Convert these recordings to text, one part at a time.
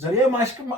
ذریعہ معاش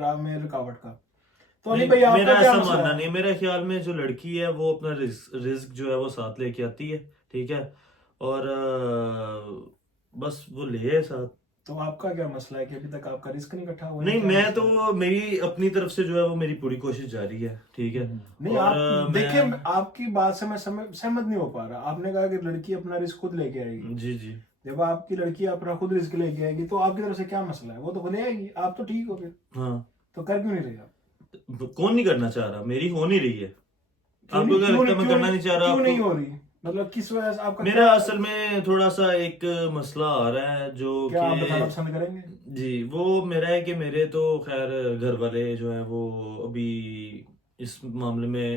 راہ میں رکاوٹ کا. تو علی بھائی آپ میرا کا کیا ایسا مسئلہ ماننا ہے؟ نہیں ہے، میرے خیال میں جو لڑکی ہے وہ اپنا رزق جو ہے وہ ساتھ لے کے آتی ہے، ٹھیک ہے، اور بس وہ لے ہے ساتھ. تو آپ کا کیا مسئلہ ہے کہ ابھی تک آپ کا رزق نہیں اکٹھا ہوا؟ نہیں میں تو میری اپنی طرف سے جو ہے وہ میری پوری کوشش جاری ہے، ٹھیک ہے. نہیں آپ دیکھیں آپ کی بات سے میں سہمت نہیں ہو پا رہا. آپ نے کہا کہ لڑکی اپنا رزق خود لے کے آئے گی. جی جی. جب آپ کی لڑکی اپنا خود رزق لے کے آئے گی تو آپ کی طرف سے کیا مسئلہ ہے؟ وہ تو خود آئے گی، آپ تو ٹھیک ہو گئے. ہاں تو کر کیوں نہیں رہے آپ؟ کون نہیں کرنا چاہ رہا؟ میری ہو نہیں رہی ہے. آپ کو کیا لگتا ہے میں کرنا نہیں چاہ رہا؟ کیوں نہیں ہو رہی؟ مطلب کس وجہ سے آپ کا؟ میرا اصل میں تھوڑا سا ایک مسئلہ آ رہا ہے جو کیا آپ بتانا پسند کریں گے؟ جی وہ میرا ہے کہ میرے تو خیر گھر والے جو ہیں وہ ابھی اس معاملے میں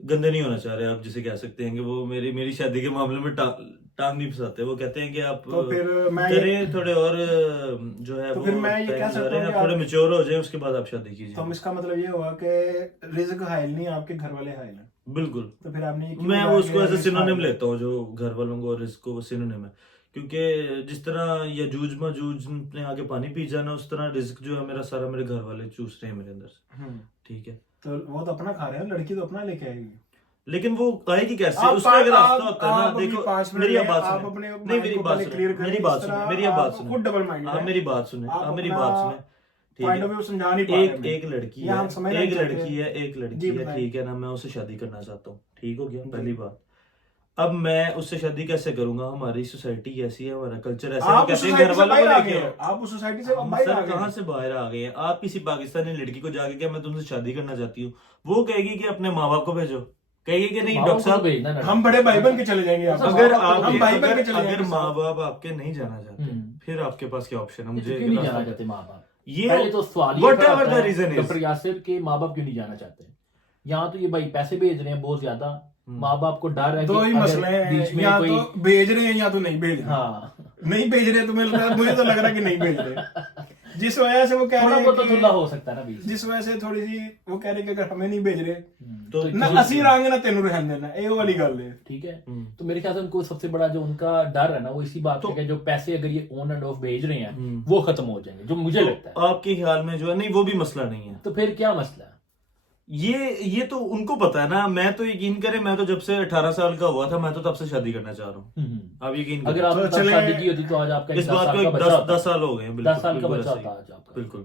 گندے نہیں ہونا چاہ رہے، آپ جسے کہہ سکتے ہیں کہ وہ میری شادی کے معاملے میں ٹانگ نہیں پھنساتے. وہ کہتے ہیں کہ آپ کریں تھوڑے اور جو ہے وہ تھوڑے میچور ہو جائیں اس کے بعد آپ شادی کیجیے. تو اس کا مطلب یہ ہوا کہ رزق حائل نہیں، آپ کے گھر والے حائل ہیں. بالکل. تو پھر آپ نے میں اس کو ایسے سینونیم لیتا ہوں جو گھر والوں کو رزق کو سینونیم ہے، کیونکہ جس طرح یجوج ماجوج نے آگے پانی پی جانا اس طرح رزق جو ہے میرا سارا میرے گھر والے چوس رہے ہیں میرے اندر سے، ٹھیک ہے. تو وہ تو اپنا کھا رہے ہیں، لڑکی تو اپنا لے کے آئے گی. لیکن وہ آئے گی کیسے؟ اس کا ایک راستہ ہوتا ہے نا. دیکھو میری اب بات سنیں، نہیں میری بات سنیں، میری بات سنیں، میری اب بات سنیں، آپ میری بات سنیں، آپ میری بات سنیں. ایک لڑکی ہے ٹھیک ہے نا، میں اسے شادی کرنا چاہتا ہوں، ٹھیک ہو گیا پہلی بات. اب میں اس سے شادی کیسے کروں گا؟ ہماری سوسائٹی ایسی ہے، ہمارا کلچر ایسا ہے، کہتے ہیں گھر والوں کو لے کے آپ اس سوسائٹی سے باہر آ گئے. کہاں سے باہر آ گئے ہیں آپ؟ کسی پاکستانی لڑکی کو جا کے کہ میں تم سے شادی کرنا چاہتی ہوں، وہ کہے گی کہ اپنے ماں باپ کو بھیجو، کہے گی کہ نہیں ڈاکٹر صاحب ہم بڑے بھائی بن کے چلے جائیں گے. اگر ماں باپ آپ کے نہیں جانا چاہتے پھر آپ کے پاس کیا آپشن ہے؟ مجھے کیوں نہیں جانا چاہتے ماں باپ؟ یہ پہلے تو سوال ڈاکٹر یاسر کے ماں باپ کیوں نہیں جانا چاہتے؟ یہاں تو یہ بھائی پیسے بھیج رہے ہیں بہت زیادہ، ماں باپ کو ڈر ہے. دو ہی مسئلے ہیں، یا تو بھیج رہے ہیں یا تو نہیں بھیج رہے. ہاں نہیں بھیج رہے تو مجھے تو لگ رہا ہے کہ نہیں بھیج رہے. جس وجہ سے وہ کہہ رہے ہیں ہو سکتا ہے نا، جس وجہ سے تھوڑی سی وہ کہہ رہے ہیں کہ اگر ہمیں نہیں بھیج رہے تو نہ اسی رہیں گے نہ تینوں رہن دینا، یہ والی گل ہے. ٹھیک ہے. تو میرے خیال سے ان کو سب سے بڑا جو ان کا ڈر ہے نا وہ اسی بات کا کہ جو پیسے اگر یہ آن اینڈ آف بھیج رہے ہیں وہ ختم ہو جائیں گے، جو مجھے لگتا ہے. آپ کے خیال میں جو ہے نہیں وہ بھی مسئلہ نہیں ہے، تو پھر کیا مسئلہ ہے؟ یہ تو ان کو پتا ہے نا. میں تو یقین کریں میں تو جب سے 18 سال کا ہوا تھا میں تو تب سے شادی کرنا چاہ رہا ہوں. آپ یقین اگر آپ نے شادی کی ہوتی تو آج آپ کا اس بات کو 10 سال ہو گئے ہیں. 10 سال کا بچہ ہوتا آج آپ کا. بالکل.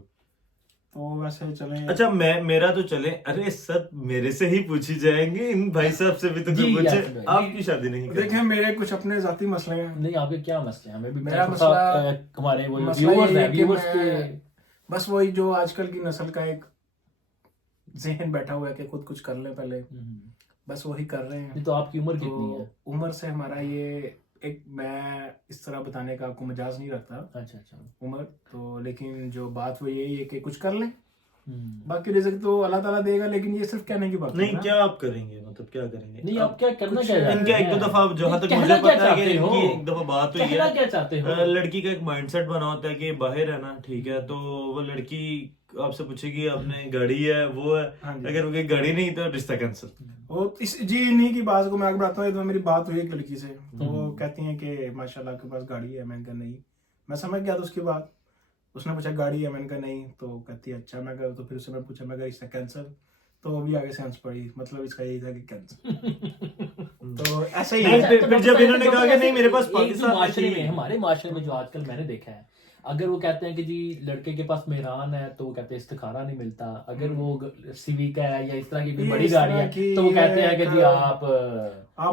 تو ویسے چلیں. اچھا میرا تو چلیں، ارے سب میرے سے ہی پوچھی جائیں گے، ان بھائی صاحب سے بھی تو پوچھے آپ کی شادی نہیں کرتے. دیکھیں میرے کچھ اپنے ذاتی مسئلے ہیں. نہیں آپ کے کیا مسئلے ہیں؟ ہمیں بھی میرا مسئلہ ہمارے ویورز کے بس وہی جو آج کل کی نسل کا ایک ذہن بیٹھا ہوا ہے کہ خود کچھ کر لیں پہلے، بس وہی کر رہے ہیں. تو آپ کی عمر کتنی ہے؟ عمر سے ہمارا یہ ایک، میں اس طرح بتانے کا آپ کو مجاز نہیں رکھتا اچھا عمر تو، لیکن جو بات وہ یہی ہے کہ کچھ کر لیں، باقی رزق تو اللہ تعالیٰ دے گا. لیکن یہ صرف کہنے کی بات نہیں. کیا آپ کریں گے؟ مطلب کیا کریں گے؟ نہیں آپ کیا کرنا کیا ان کا ایک دو دفعہ جہاں تک مجھے پتا ہے کہ ان کی ایک دفعہ بات ہوئی ہے، کیا چاہتے ہو؟ لڑکی کا ایک مائنڈ سیٹ بنا ہوتا ہے کہ باہر ہے نا، ٹھیک ہے، تو وہ لڑکی آپ سے پوچھے گی آپ نے گاڑی ہے وہ ہے، اگر وہ گاڑی نہیں تو رشتہ کینسل. جی انہیں کی بات کو میں آپ بتاتا ہوں. تو میری بات ہوئی ایک لڑکی سے تو وہ کہتی ہیں کہ ماشاء اللہ آپ کے پاس گاڑی ہے. میں نے کہا نہیں. میں سمجھ گیا تھا اس کی بات. اس نے پوچھا گاڑی ہے، میں نے کہا نہیں. تو کہتی ہے اچھا. میں کہا تو پھر اس سے میں پوچھا، میں کہا رشتہ کینسل. تو وہ بھی آگے سے ہنس پڑی. مطلب اس کا یہی تھا کہ کینسل. تو ایسا ہی پھر جب انہوں نے کہا کہ نہیں میرے پاس معاشرے میں، ہمارے معاشرے میں جو آج کل میں نے دیکھا ہے، اگر وہ کہتے ہیں کہ جی لڑکے کے پاس مہران ہے تو وہ کہتے ہیں استخارہ نہیں ملتا. اگر وہ سیویکا ہے یا اس طرح کی کوئی بڑی گاڑی ہے تو وہ کہتے ہیں کہ جی آپ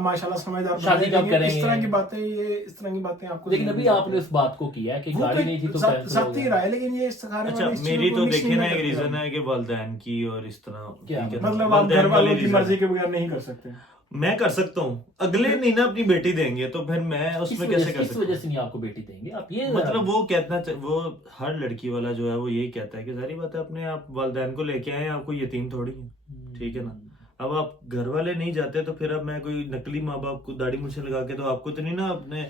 ماشاءاللہ سمجھدار شادی کب کریں. اس طرح کی باتیں، یہ اس طرح کی باتیں آپ کو. لیکن ابھی آپ نے اس بات کو کیا ہے کہ گاڑی نہیں تھی تو سختی رائے. لیکن یہ استخارے اچھا میری تو دیکھیں نا ایک ریزن ہے کہ والدین کی اور اس طرح مطلب آپ گھر والوں کی مرضی کے بغیر نہیں کر سکتے. میں کر سکتا ہوں، اگلے نہیں نا اپنی بیٹی دیں گے تو پھر میں اس میں کیسے کر سکتا ہوں؟ اس وجہ سے نہیں آپ کو بیٹی دیں گے آپ. یہ مطلب وہ کہنا، وہ ہر لڑکی والا جو ہے وہ یہی کہتا ہے کہ ظاہری بات ہے اپنے آپ والدین کو لے کے آئے، آپ کو یتیم تھوڑی ہے، ٹھیک ہے نا. اب آپ گھر والے نہیں جاتے تو پھر اب میں کوئی نقلی ماں باپ کو داڑھی مچھے لگا کے تو آپ کو تو نہیں نا اپنے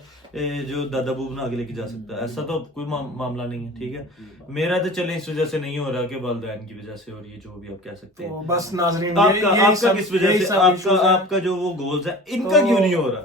جو دادا بو بنا کے لے کے جا سکتا. ایسا تو کوئی معاملہ نہیں ہے، ٹھیک ہے. میرا تو چلے اس وجہ سے نہیں ہو رہا کہ والدین کی وجہ سے، اور یہ جو بھی آپ کہہ سکتے ہیں. بس ناظرین آپ کا کس وجہ سے، آپ کا جو وہ گولز ہے ان کا کیوں نہیں ہو رہا؟